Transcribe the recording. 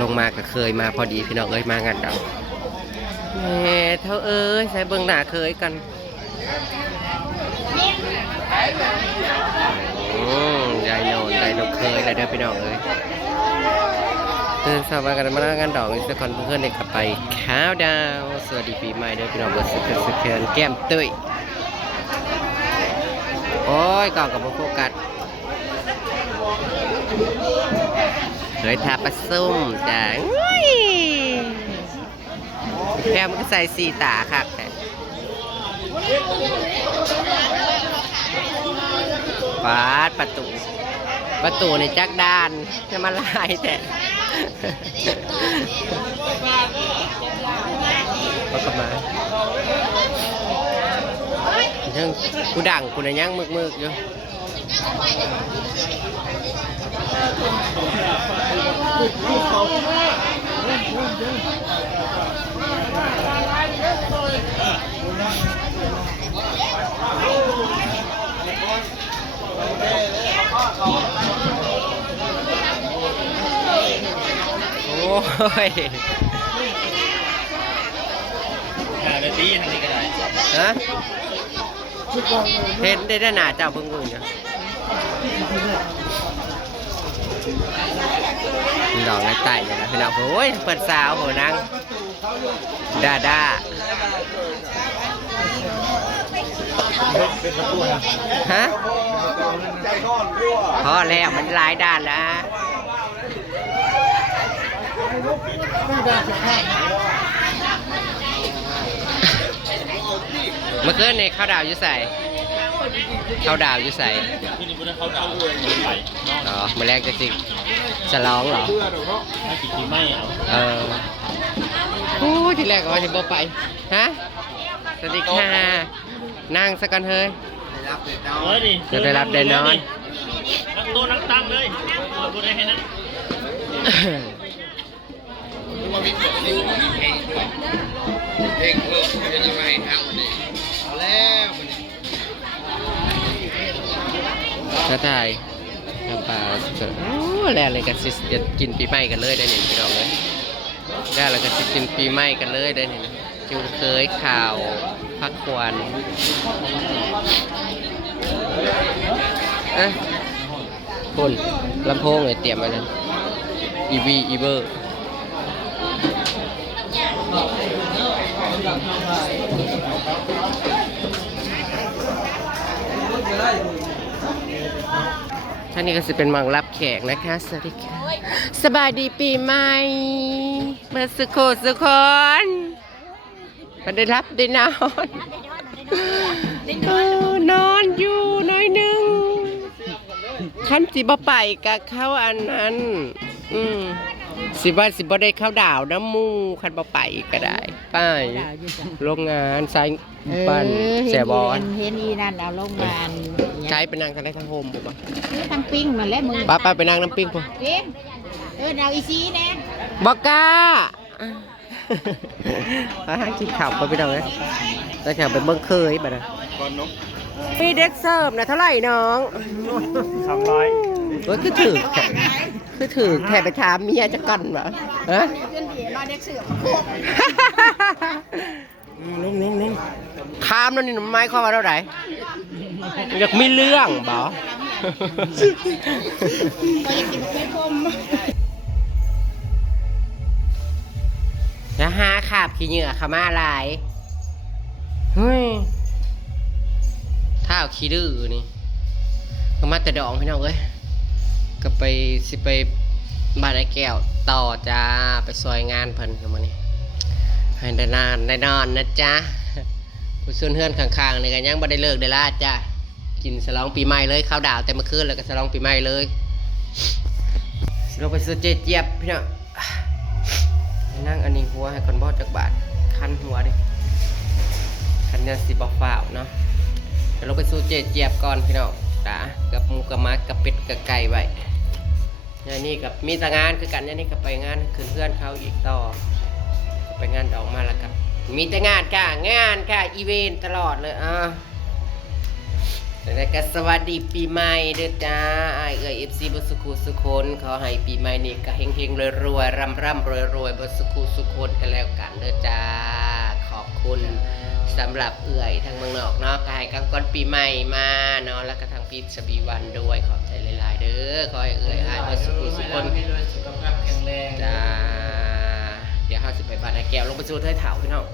ลงมาก็เคยมาพอดีพี่น้องเอ้ยมางานดอกแม่เท่าเอ้ยใส่เบิ่งหน้าเคยกันยายโนนยายนกเคยอะไรเด้อพี่น้องเอ้ยตื่นสายกันมางานดอกอีกสักคนเพื่อนๆได้กลับไปข้าวดาวสวัสดีปีใหม่เด้อพี่น้องเบิร์ดสเกินแก้มตุ้ยโอ้ยกล่องกับโฟกัสเคยทาปลาส้มจ้าแก้มก็ใส่สีตาครับแต่ปาดประตูในจักด้านจะมาลายแต่ก็กลับมายังกูดังกูเนี่ยยังมึกอยู่โอ้ยไปตีทางนี้ก็ได้ฮะเห็นได้หน้าเจ้าเพิ่งอื่นเนาะดอกในไต่เนี่ยนะพี่น้องโอ้ยเปิดสาวโหนังด้าฮะพอแล้วมันหลายด้านแล้วเมื่อคืนในข้าวดาวอยู่ใส่ข้าวดาวอยู่ใส่ที่นี่พูดถึงข้าวดาวไปอ๋อมาแรกจะจริงจะร้องเหรอถ้ากินไม่เอาโอ้ทีแรกก็ว่าจะบ่ไปฮะสวัสดีค่ะนั่งสักกันเฮ้ยจะได้รับได้นอนนั่งโต๊ะนั่งตั้งเลยพูดได้แค่นั้นเพลงเพิ่มเป็นยังไงทางนี้เอาแล้วถ้าถ่ายน้ำปลาโอ้แล้วเลยกันสิจะกินปีใหม่กันเลยได้เนี่ยพี่น้องเลยได้แล้วก็จะกินปีใหม่กันเลยได้เนี่ยจูเคยข่าวพักควันคุณลำโพงเลยเตรียมมาเลยอีเบอร์ท่านนี้ก็จะเป็นมังรับแขกนะคะสวัสดีค่ะสบายดีปีใหม่เมื่อสุคนก็ได้รับได้นอนนอนอยู่น้อยนึงคันสิบ่ไปกับเข้าอันนั้นสิบ่ได้เข้าดาวน้ำมูคันบ่ไปก็ได้ไปโรงงานสายปั้นแสบอนเห็นอีนั่นเอาโรงงานใช้ไปนั่งทางไหนทางโฮมบ่ทางปิ้งมาแล้วมึงป้าไปนั่งน้ำปิ้งป่ะปิ้งเอาอีซีแน่บอกกากินข้าวไปดังเลยแต่แข่งเป็นเบิ้งเคยแบบนั้นมีเด็กเสิร์ฟนะเท่าไหร่น้อง300ก็คือถือแถไปถามเมียจะกันวะฮะลุงถามนั่นนี่ไม้ข้อมาเท่าไหร่อยากมีเรื่องบ่จะหาขาบขี้เหงื่อขามาลายเฮ้ยถ้าเอาขี้ดื้อนี่ก็มาแต่ดองพี่น้องเอ้ยก็ไปสิไปบ้านไอ้แก้วต่อจ้าไปซอยงานเพิ่นมานี่ให้ได้นอนนะจ๊ะผู้ซุนเฮือนข้างๆนี่ก็ยังบ่ได้เลิกได้ลาจ้ากินฉลองปีใหม่เลยข้าวดาวแต่เมื่อคืนแล้วก็ฉลองปีใหม่เลยเราไปซื้อเจี๊ยบพี่น้องนั่งอันนี้หัวให้คนบอดจากบาทคันหัวดิคันเนี่ยสิบฝ้าวเนาะเดี๋ยวเราไปสู้เจี๊ยบก่อนพี่น้องตากับหมูกับม้ากับเป็ดกับไก่ไว้เนี่ยนี่กับมีแต่งานคือกันเนี่ยนี่กับไปงานคืนเพื่อนเขาอีกต่อไปงานออกมาแล้วกันมีแต่งานค่ะอีเวนต์ตลอดเลย แล้วก็สวัสดีปีใหม่เด้อจ้าอ้ายเอ่ย FC บ่สุขุสุคนขอให้ปีใหม่นี้ก็เฮงๆรวยๆร่ำๆรวยๆบ่สุขุสุคนกันแล้วกันเด้อจ้าขอบคุณสำหรับเอื่อยทางเมืองนอกเนาะก็ให้กังก่อนปีใหม่มาเนาะแล้วก็ทางพีชบีวันด้วยขอบใจหลายๆเด้อขอให้เอื่อยอ้ายบ่สุขุสุคน สุขภาพแข็งแรง จ้าเดี๋ยวเฮาสิไปบ้านไอ้แก้วลงไปสู่เทือกเขาพี่น้อง